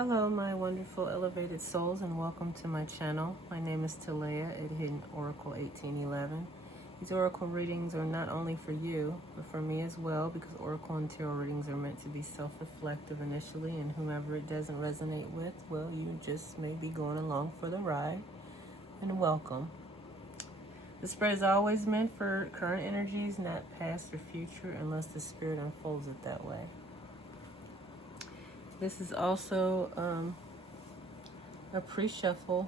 Hello, my wonderful elevated souls, and welcome to my channel. My name is Talea at Hidden Oracle 1811. These oracle readings are not only for you, but for me as well, because oracle and tarot readings are meant to be self-reflective initially, and whomever it doesn't resonate with, well, you just may be going along for the ride, and welcome. The spread is always meant for current energies, not past or future, unless the spirit unfolds it that way. This is also a pre-shuffle.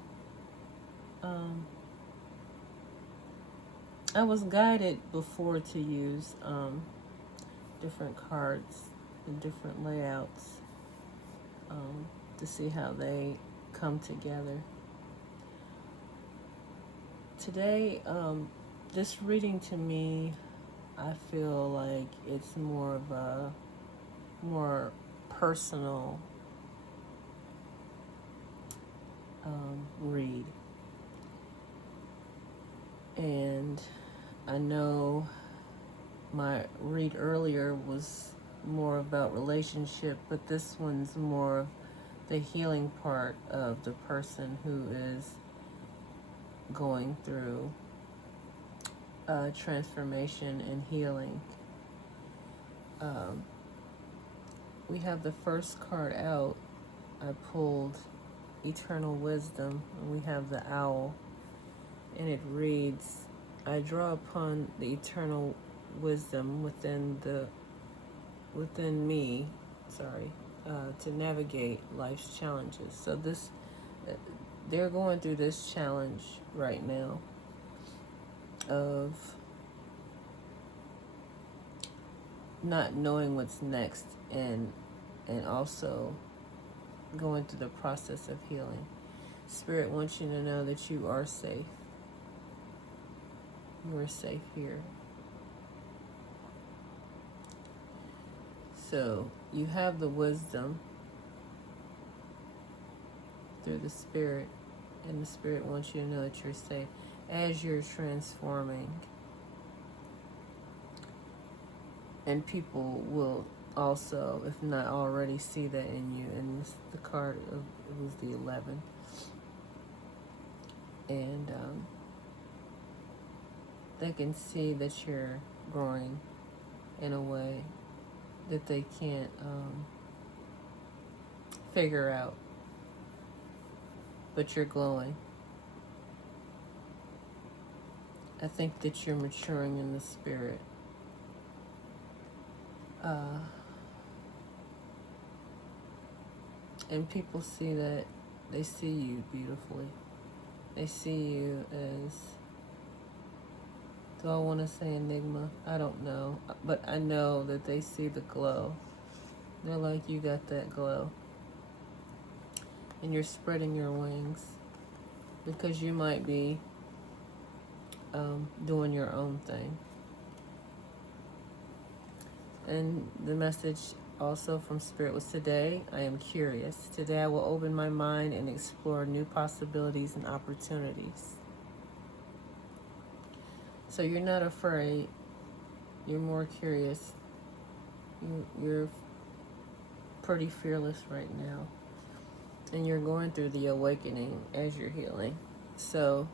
I was guided before to use different cards and different layouts to see how they come together. Today, this reading to me, I feel like it's more of a more personal read. And I know my read earlier was more about relationship, but this one's more of the healing part of the person who is going through transformation and healing. We have the first card out. I pulled Eternal Wisdom, and we have the owl, and it reads, I draw upon the eternal wisdom within me, to navigate life's challenges. So they're going through this challenge right now of not knowing what's next, and also going through the process of healing. Spirit wants you to know that you are safe. You are safe here. So you have the wisdom through the spirit, and the spirit wants you to know that you're safe as you're transforming. And people will also, if not already, see that in you. And this, the card of, it was the 11. And they can see that you're growing in a way that they can't figure out. But you're glowing. I think that you're maturing in the spirit. And people see that. They see you beautifully. They see you as, do I want to say enigma? I don't know. But I know that they see the glow. They're like, you got that glow. And you're spreading your wings. Because you might be doing your own thing. And the message also from Spirit was, today I am curious. Today I will open my mind and explore new possibilities and opportunities. So you're not afraid. You're more curious. You're pretty fearless right now. And you're going through the awakening as you're healing. So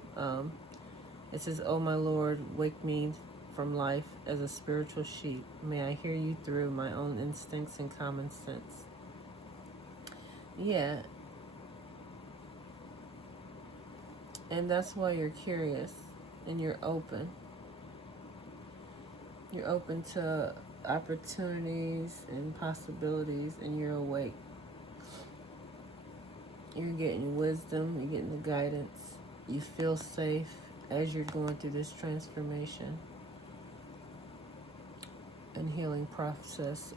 it says, oh my Lord, wake me from life as a spiritual sheep. May I hear you through my own instincts and common sense. Yeah. And that's why you're curious and you're open. You're open to opportunities and possibilities, and you're awake. You're getting wisdom, you're getting the guidance. You feel safe as you're going through this transformation and healing process.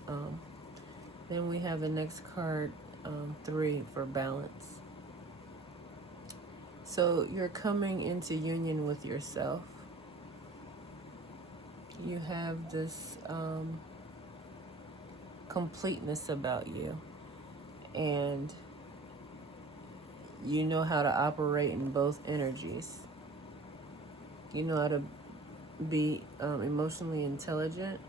Then we have the next card, 3, for balance. So you're coming into union with yourself. You have this completeness about you, and you know how to operate in both energies. You know how to be emotionally intelligent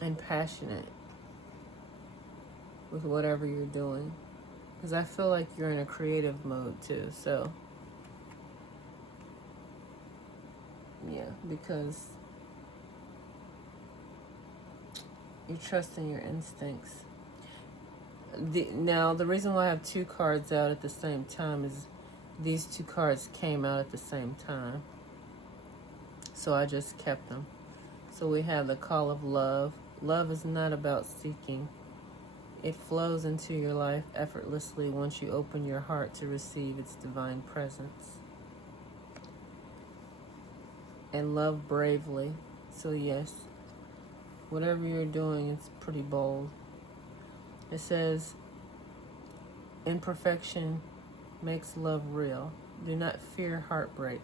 and passionate with whatever you're doing. Because I feel like you're in a creative mode too. So, yeah, because you're trusting your instincts. Now, the reason why I have two cards out at the same time is these two cards came out at the same time. So I just kept them. So we have the call of love. Love is not about seeking. It flows into your life effortlessly once you open your heart to receive its divine presence. And love bravely. So yes, whatever you're doing, it's pretty bold. It says, imperfection makes love real. Do not fear heartbreak.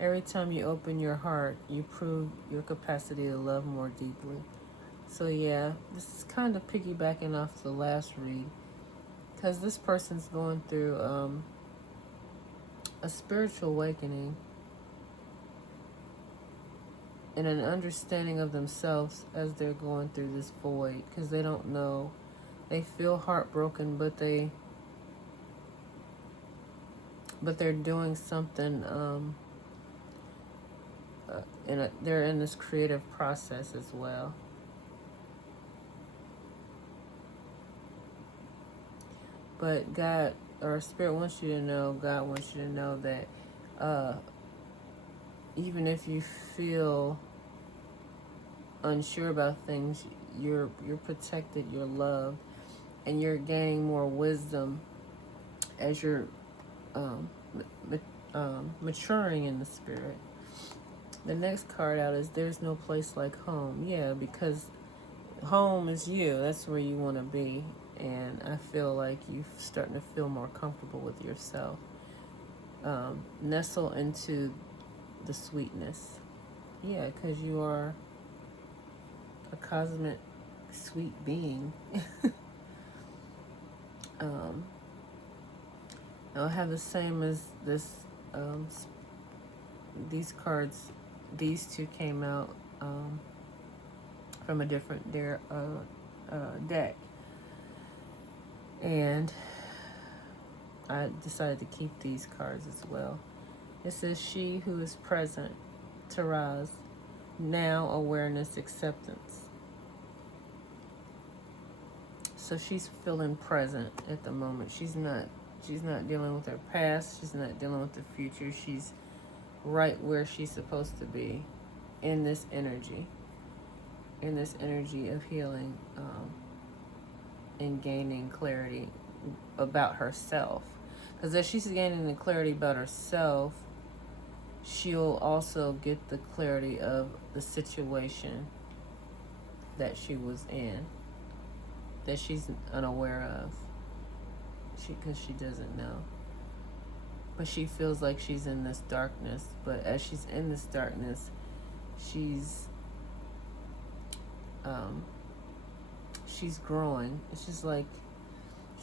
Every time you open your heart, you prove your capacity to love more deeply. So yeah, this is kind of piggybacking off the last read, because this person's going through a spiritual awakening and an understanding of themselves as they're going through this void, because they don't know. They feel heartbroken, but they're doing something. They're in this creative process as well. But God or Spirit wants you to know, God wants you to know that even if you feel unsure about things, you're protected, you're loved, and you're gaining more wisdom as you're maturing in the Spirit. The next card out is there's no place like home. Yeah, because home is you. That's where you want to be. And I feel like you're starting to feel more comfortable with yourself. Nestle into the sweetness. Yeah, because you are a cosmic sweet being. I'll have the same as this. These cards, these two came out from a different deck. And I decided to keep these cards as well. It says, she who is present, Taraz, now awareness, acceptance. So she's feeling present at the moment. She's not dealing with her past. She's not dealing with the future. She's right where she's supposed to be in this energy of healing, and gaining clarity about herself. Because as she's gaining the clarity about herself, she'll also get the clarity of the situation that she was in, that she's unaware of, because she doesn't know. But she feels like she's in this darkness. But as she's in this darkness, she's growing. It's just like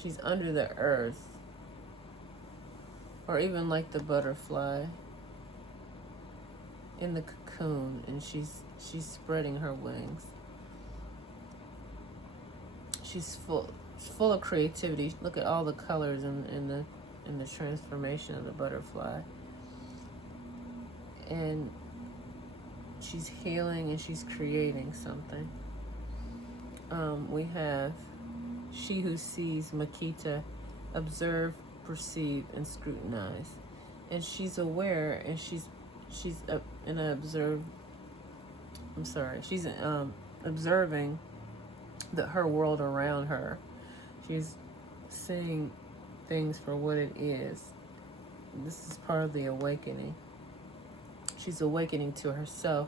she's under the earth, or even like the butterfly in the cocoon, and she's spreading her wings. She's full of creativity. Look at all the colors in the transformation of the butterfly. And she's healing and she's creating something. We have she who sees, Makita, observe, perceive, and scrutinize. And she's aware, and she's observing her world around her. She's seeing things for what it is. This is part of the awakening. She's awakening to herself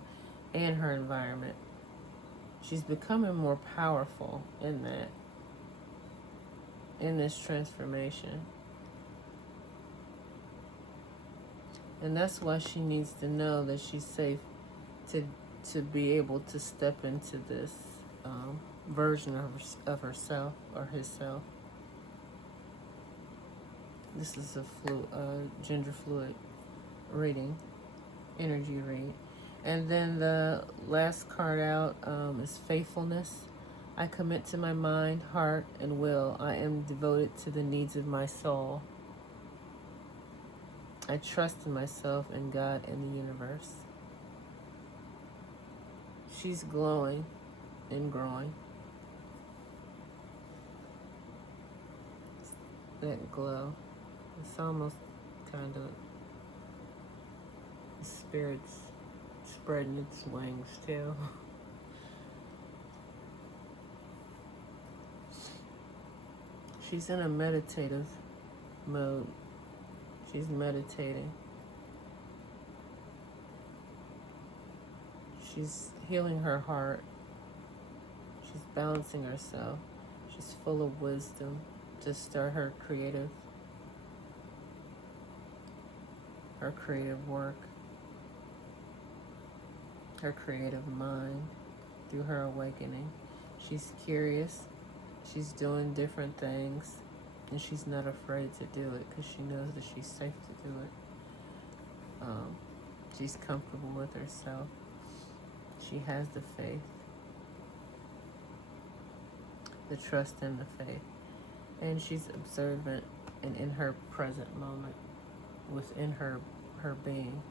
and her environment. She's becoming more powerful in this transformation. And that's why she needs to know that she's safe to be able to step into this version of herself or himself. This is a gender fluid reading, energy read. And then the last card out is faithfulness. I commit to my mind, heart, and will. I am devoted to the needs of my soul. I trust in myself and God and the universe. She's glowing and growing. That glow. It's almost kind of the spirit's spreading its wings too. She's in a meditative mode. She's meditating. She's healing her heart. She's balancing herself. She's full of wisdom to start her creative work, her creative mind through her awakening. She's curious. She's doing different things, and she's not afraid to do it because she knows that she's safe to do it. She's comfortable with herself. She has the faith, the trust and the faith. And she's observant and in her present moment, within her being.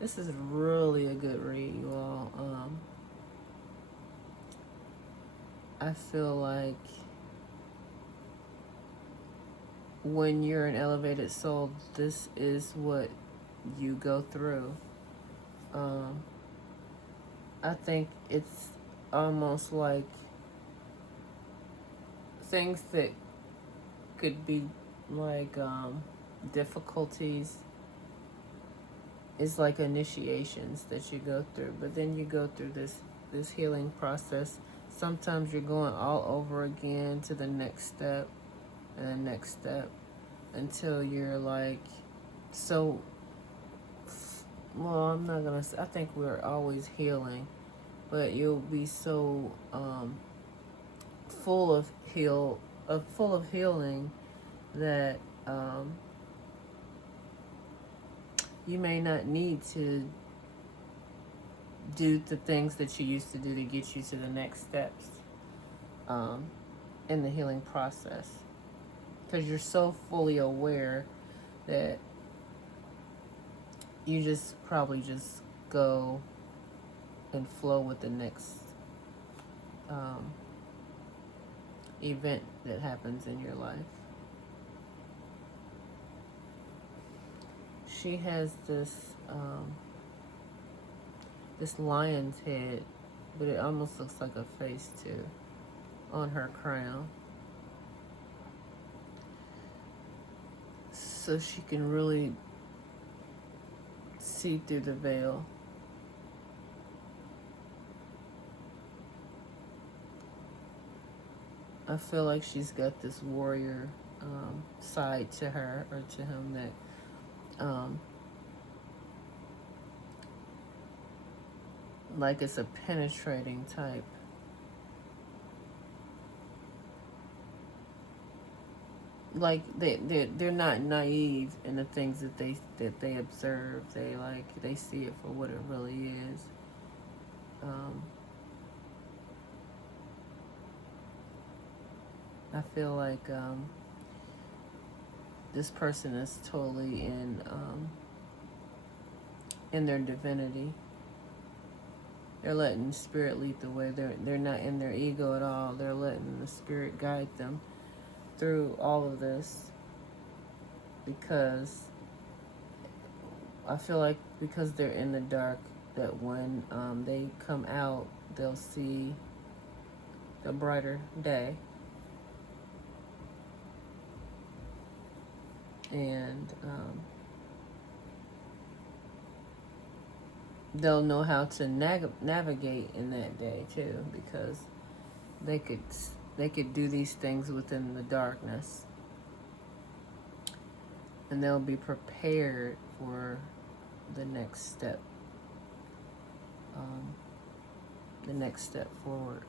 This is really a good read, you all. I feel like when you're an elevated soul, this is what you go through. I think it's almost like things that could be like difficulties is like initiations that you go through, but then you go through this healing process. Sometimes you're going all over again to the next step and the next step until you're like so, well, I'm not gonna say, I think we're always healing, but you'll be so full of healing that you may not need to do the things that you used to do to get you to the next steps in the healing process, because you're so fully aware that you just probably just go and flow with the next event that happens in your life. She has this this lion's head, but it almost looks like a face too, on her crown. So she can really see through the veil. I feel like she's got this warrior side to her, or to him, that like it's a penetrating type. Like they're not naive in the things that they observe. They see it for what it really is. I feel like this person is totally in their divinity. They're letting spirit lead the way. They're not in their ego at all. They're letting the spirit guide them through all of this, because I feel like because they're in the dark, that when they come out, they'll see the brighter day. And they'll know how to navigate in that day too, because they could do these things within the darkness, and they'll be prepared for the next step, forward.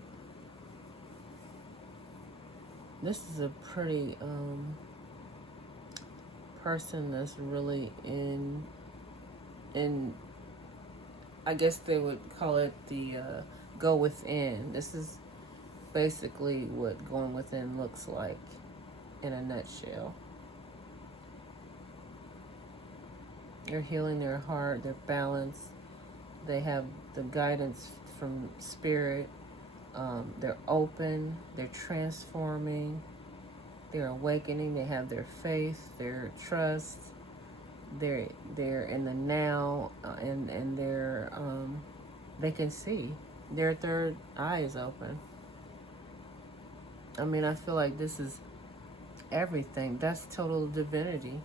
This is a pretty person that's really in I guess they would call it the go within. This is basically what going within looks like in a nutshell. They're healing their heart, their balance. They have the guidance from spirit. They're open. They're transforming. They're awakening. They have their faith, their trust. They're in the now, and they can see. Their third eye is open. I mean, I feel like this is everything. That's total divinity.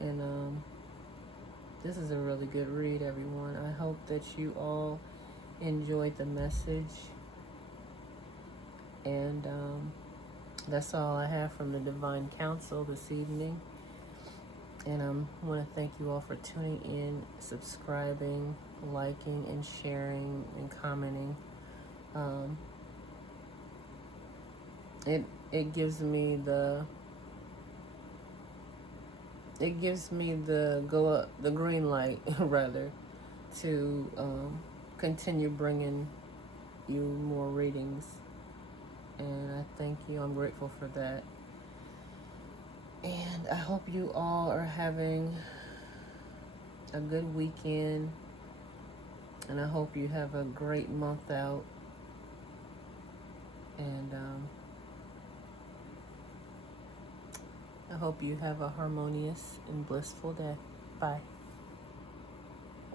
And this is a really good read, everyone. I hope that you all enjoyed the message. And that's all I have from the Divine Council this evening. And I want to thank you all for tuning in, subscribing, liking, and sharing, and commenting. It gives me the the green light rather to continue bringing you more readings, and I thank you. I'm grateful for that, and I hope you all are having a good weekend, and I hope you have a great month out, and I hope you have a harmonious and blissful day. Bye.